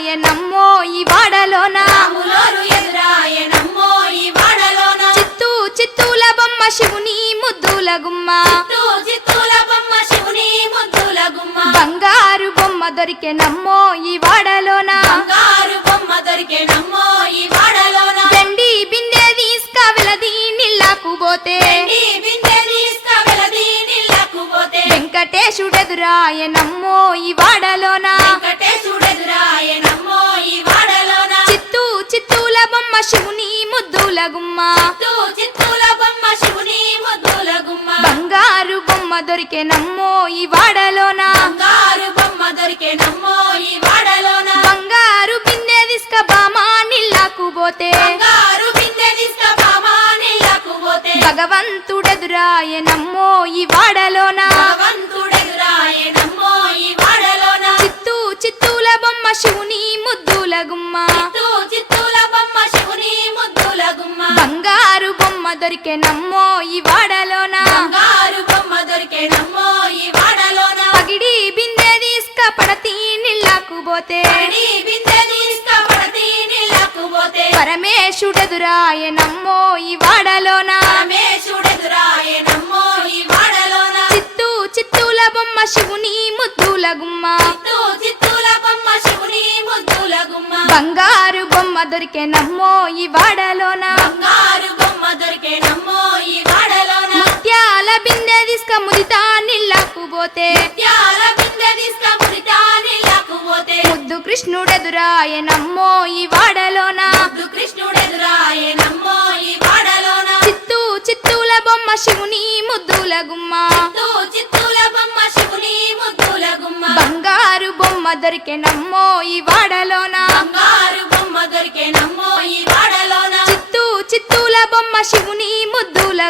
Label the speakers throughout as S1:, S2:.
S1: ఎదురాయ నమ్మో ఈ వాడలోన. చిత్తూ చిత్తూల బొమ్మ శివుని ముద్దుల గుమ్మ. బంగారు బొమ్మ దొరికే నమ్మో ఈ వాడలోన. వెండి బిందె తీసుక వెలది నీళ్ళకు పోతే.
S2: నీ బిందె తీసుకువెలది నీళ్ళకు పోతే.
S1: వెంకటేశుడెదురాయ నమ్మో ఈ వాడలోన. ముద్దుల గుమ్మ బంగారు బొమ్మ దొరికే నమ్మో ఈ వాడలోన?
S2: బంగారు బొమ్మ దొరికే నమ్మో ఈ వాడలోన?
S1: బంగారు బిందె తీసుక బామా నీళ్ళకు పోతే.
S2: బంగారు బిందె తీసుకుపామా నీళ్ళకు పోతే.
S1: భగవంతుడెదురాయ నమ్మో ఈ వాడలోన?
S2: భగవంతుడెదురాయ
S1: దొరికే నమ్మో ఈ వాడలోన.
S2: బంగారు బొమ్మ దొరికే నమ్మో ఈ వాడలోన.
S1: పగిడి బిందె తీసుక పడతి నీళ్ళకు పోతే.
S2: బిందె తీసుకుపడతి నీళ్ళకు పోతే.
S1: పరమేశుడెదురాయ నమ్మో ఈ వాడలోన.
S2: పరమేశుడెదురాయ నమ్మో ఈ వాడలోన.
S1: చిత్తూ చిత్తూల బొమ్మ శివుని ముద్దుల గుమ్మ.
S2: చిత్తూ చిత్తూల బొమ్మ శివుని ముద్దుల గుమ్మ.
S1: బంగారు బొమ్మ దొరికే నమ్మో ఈ వాడలోన.
S2: బంగారు
S1: ముత్యాల బిందె తీసుక నీళ్ళకు పోతే. ముద్దు కృష్ణుడెదురాయ నమ్మో ఈ వాడలోన.
S2: ముద్దు కృష్ణుడెదురాయ నమ్మో ఈ వాడలోన.
S1: చిత్తూ చిత్తూల బొమ్మ శివుని ముద్దుల గుమ్మ.
S2: చిత్తూ చిత్తూల బొమ్మ శివుని ముద్దుల గుమ్మ.
S1: బంగారు బొమ్మ దొరికే నమ్మో ఈ వాడలోన.
S2: బంగారు బొమ్మ దొరికే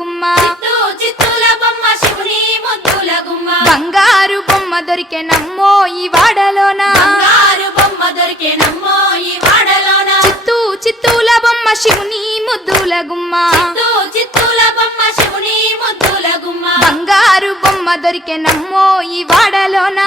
S1: గుమ్మ. బంగారు బొమ్మ దొరికే నమ్మో ఈ వాడలోన.
S2: బొమ్మ దొరికే నమ్మో ఈ వాడలోన.
S1: చిత్తూ చిత్తూల బొమ్మ శివుని ముద్దుల గుమ్మ.
S2: చిత్తూ చిత్తూల బొమ్మ శివుని ముద్దుల గుమ్మ.
S1: బంగారు బొమ్మ దొరికే నమ్మో ఈ వాడలోన.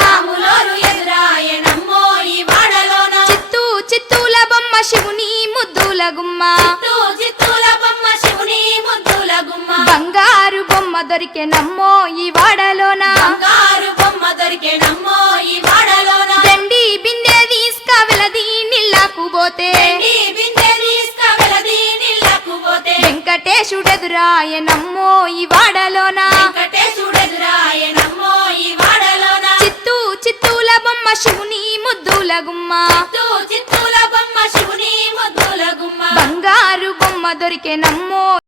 S1: రాములోరు ఎదురాయ నమ్మో ఈ వాడలోన. చిత్తూ చిత్తూల బొమ్మ శివుని ముద్దుల గుమ్మ. బంగారు బొమ్మ దొరికే నమ్మో ఈ వాడలోన. వెండి బిందె తీసుక వెలది నీళ్ళకు పోతే. నమ్మో ఈ వాడలోన.
S2: వెంకటేశుడెదురాయ
S1: గుమ్మ
S2: చిత్తూ చిత్తూల బొమ్మ శివుని ముద్దుల గుమ్మ.
S1: బంగారు బొమ్మ దొరికే నమ్మో.